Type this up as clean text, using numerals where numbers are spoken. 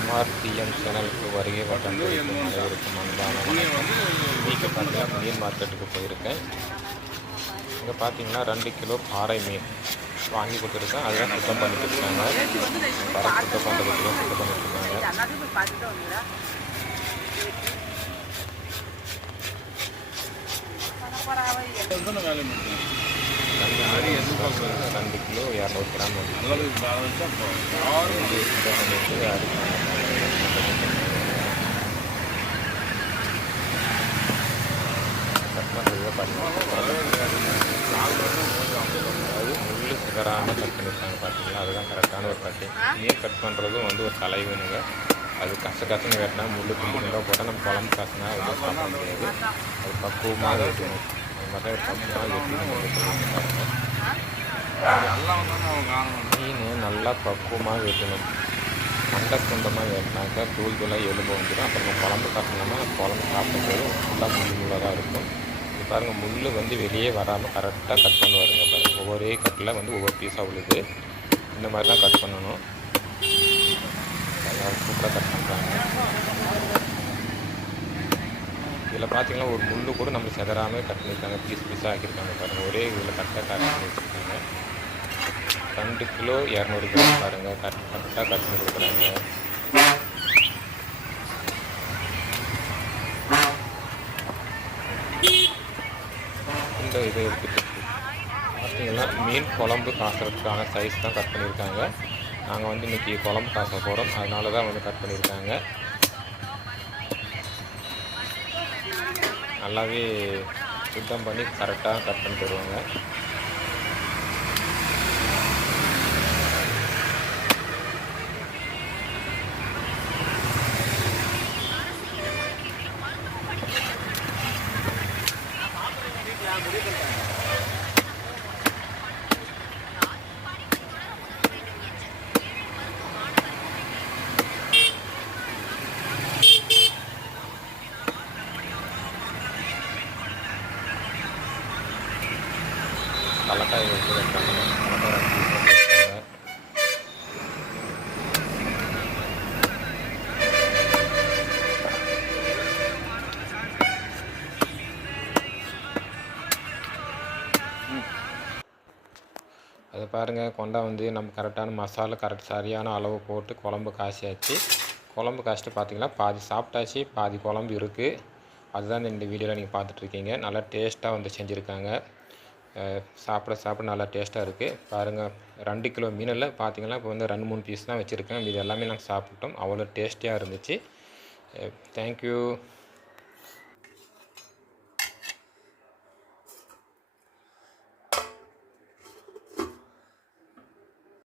Kumar DM சேனலுக்கு வருகை வந்திருக்கும் அனைவருக்கும் அன்பான வணக்கம். இன்றைக்கி பார்த்தீங்கன்னா மீன் மார்க்கெட்டுக்கு போயிருக்கேன். இங்கே பார்த்தீங்கன்னா 2 கிலோ பாறை மீன் வாங்கி கொடுத்துருக்கேன். அதெல்லாம் சுத்தம் பண்ணிட்டு இருக்காங்க. கரை சுத்தம் பண்ணுறதுக்குலாம் சுத்தம் பண்ணிட்டு இருக்காங்க. 2 கிலோ 200 கிராம் கட் பண்ணுறதுல பார்த்தீங்கன்னா அதாவது முள்ளு சிதறாமல் கட் பண்ணியிருக்காங்க. பார்த்தீங்களா, அதுதான் கரெக்டான ஒரு கட்டிங். மீன் கட் பண்ணுறதும் வந்து ஒரு கலை வேணுங்க. அது கசன்னு வெட்டினா முள்ளு துண்டு துண்டாக போட்டால் நம்ம குழம்பு காசுனா வந்து சாப்பிட முடியாது. அது பக்குவமாக வெட்டணும். அது மாதிரி ஒரு பக்குவமாக வெட்டணும். மீன் நல்லா பக்குவமாக வெட்டணும். மண்டை துண்டமாக வெட்டினாக்கா தூள் தூளாக எலும்பு வந்துடும். அப்புறம் குழம்பு காட்டினோம்னா குழம்பு சாப்பிடும்போது ஃபுல்லாக முள்ளாக தான் இருக்கும். இது பாருங்கள், முள் வந்து வெளியே வராமல் கரெக்டாக கட் பண்ணுவாருங்க. பாருங்கள், ஒவ்வொரு கட்டில் வந்து ஒவ்வொரு பீஸாக விழுது. இந்த மாதிரி தான் கட் பண்ணணும். சூப்பராக கட் பண்ணுறாங்க. இதில் பார்த்தீங்கன்னா ஒரு முள்ளு கூட நம்ம செதறாமல் கட் பண்ணியிருக்காங்க. பீஸ் பீஸாக ஆக்கியிருக்காங்க. பாருங்கள், ஒரே இதில் கரெக்டாக கட் பண்ணி வச்சுருக்காங்க. 2 கிலோ 200 கிராம் பாருங்கள், கரெக்டாக கட் பண்ணி கொடுக்குறாங்க. இந்த இதை எடுத்துகிட்டு பார்த்தீங்கன்னா மீன் குழம்பு காசுறதுக்கான சைஸ் தான் கட் பண்ணியிருக்காங்க. நாங்கள் வந்து இன்றைக்கி குழம்பு காசை போகிறோம், அதனால தான் வந்து கட் பண்ணியிருக்காங்க. நல்லாவே சுத்தம் பண்ணி கரெக்டாக கட் பண்ணி தருவாங்க. தலைக்காய் வச்சு வைப்பாங்க. தலைக்காய் வைப்பாங்க. அதை பாருங்கள், கொண்டா வந்து நம்ம கரெக்டான மசாலா சரியான அளவு போட்டு குழம்பு காய்ச்சியாச்சு. குழம்பு காய்ச்சிட்டு பார்த்தீங்கன்னா பாதி சாப்பிட்டாச்சு, பாதி குழம்பு இருக்குது. அதுதான் இந்த வீடியோவில் நீங்கள் பார்த்துட்ருக்கீங்க. நல்லா டேஸ்ட்டாக வந்து செஞ்சுருக்காங்க. சாப்பிட நல்லா டேஸ்ட்டாக இருக்குது. பாருங்கள், 2 கிலோ மீனில் பார்த்தீங்கன்னா இப்போ வந்து 2-3 பீஸ் தான் வச்சுருக்கேன். இது எல்லாமே நாங்கள் சாப்பிட்டோம். அவ்வளோ டேஸ்டியாக இருந்துச்சு. தேங்க்யூ.